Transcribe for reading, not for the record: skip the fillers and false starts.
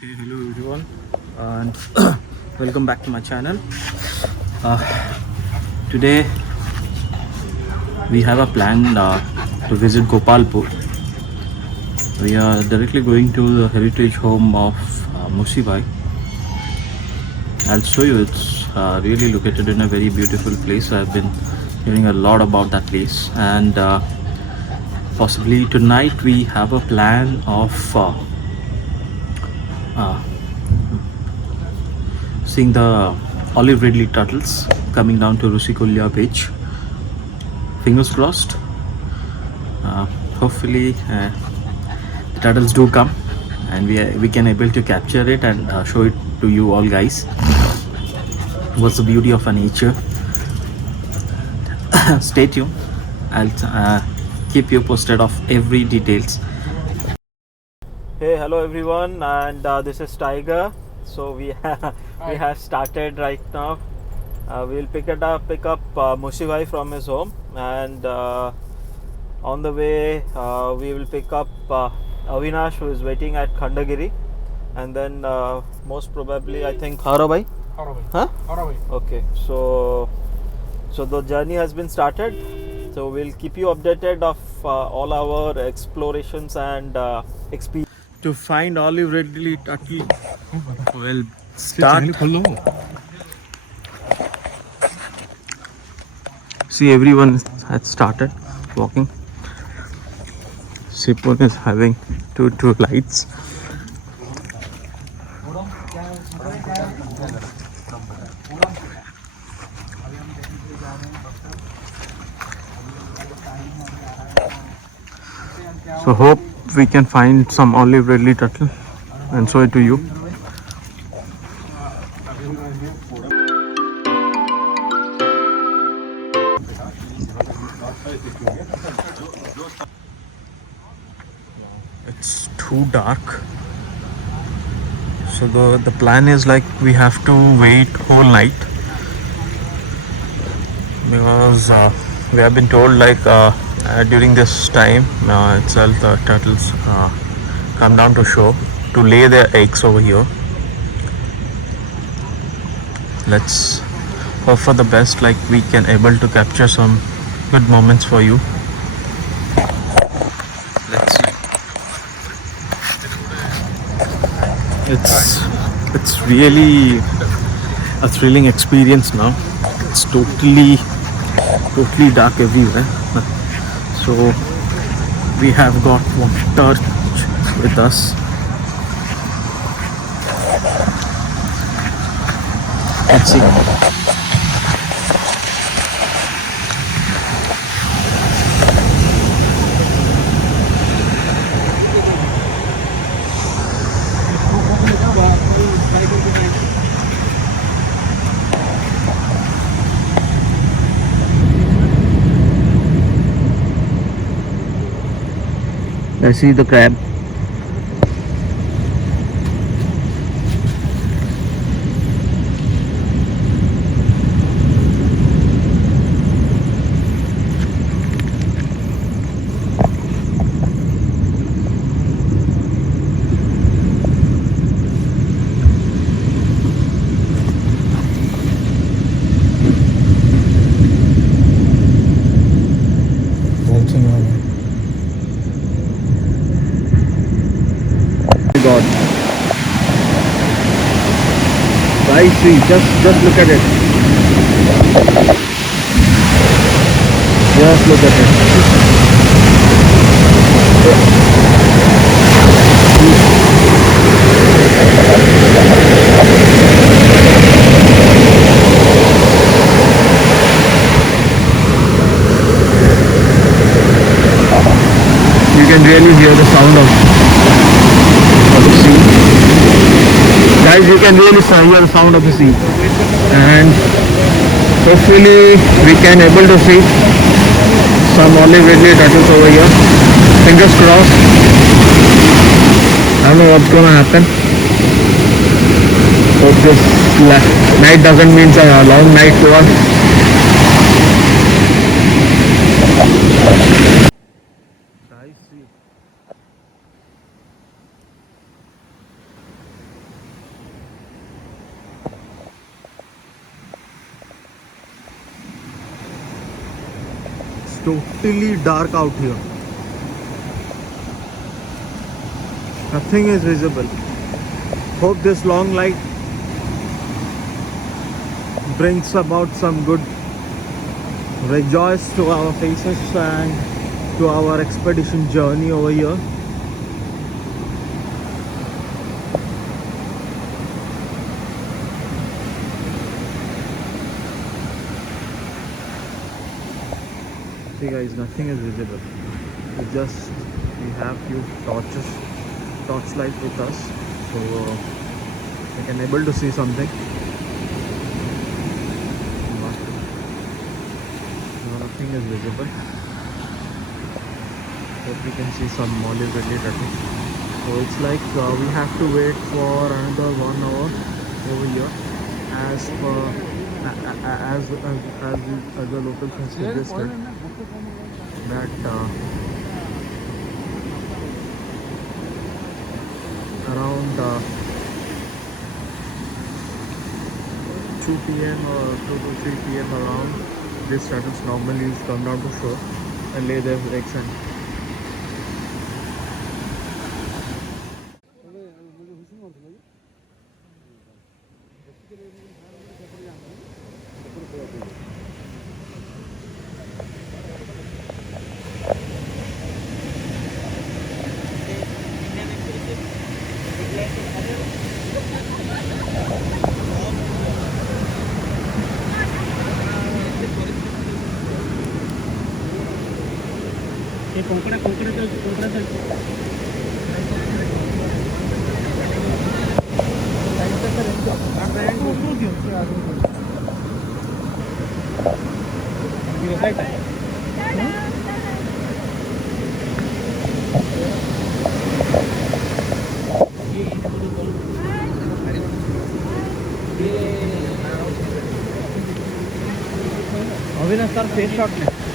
Hey, hello everyone, and welcome back to my channel. Today we have a plan to visit Gopalpur. We are directly going to the heritage home of Musibai. I'll show you. It's really located in a very beautiful place. I've been hearing a lot about that place, and possibly tonight we have a plan of uh, seeing the olive ridley turtles coming down to Rusikulya beach. Fingers crossed. Uh, Hopefully the turtles do come and we can able to capture it and show it to you all guys. What's the beauty of a nature. Stay tuned. I'll keep you posted of every details. Hey, hello everyone, and this is Tiger. So we we have started right now. We'll pick up Musibai from his home, and on the way we will pick up Avinash, who is waiting at Khandagiri, and then most probably I think Harabai. Huh? Okay, so the journey has been started. So we'll keep you updated of all our explorations and experience. To find olive ridley turtle, we'll start. See, everyone has started walking. Sipon is having two lights. So hope we can find some olive ridley turtle and show it to you. It's too dark, so the plan is like we have to wait whole night, because we have been told like during this time itself the turtles come down to shore to lay their eggs over here. Let's hope for the best, like we can able to capture some good moments for you. Let's see. It's really a thrilling experience now. It's totally dark everywhere. So we have got one torch with us. Let's see. I see the crab. God. Guys, see, just look at it. Just look at it. You can really hear the sound of the sea. Guys, you can really hear the sound of the sea, and hopefully we can able to see some olive ridley turtles over here. Fingers crossed. I don't know what's gonna happen. Hope this night doesn't mean a long night to us. Guys, see. totally dark out here. Nothing is visible. Hope this long light brings about some good rejoice to our faces and to our expedition journey over here. See guys, nothing is visible. We have few torchlight with us, so we can able to see something. No, nothing is visible. Hope we can see some mollies related. So it's like we have to wait for another 1 hour over here, as per as the locals have suggested that around 2 p.m. or 2 to 3 p.m. around, these turtles normally come down to shore and lay their eggs. And Avinash sir face shot में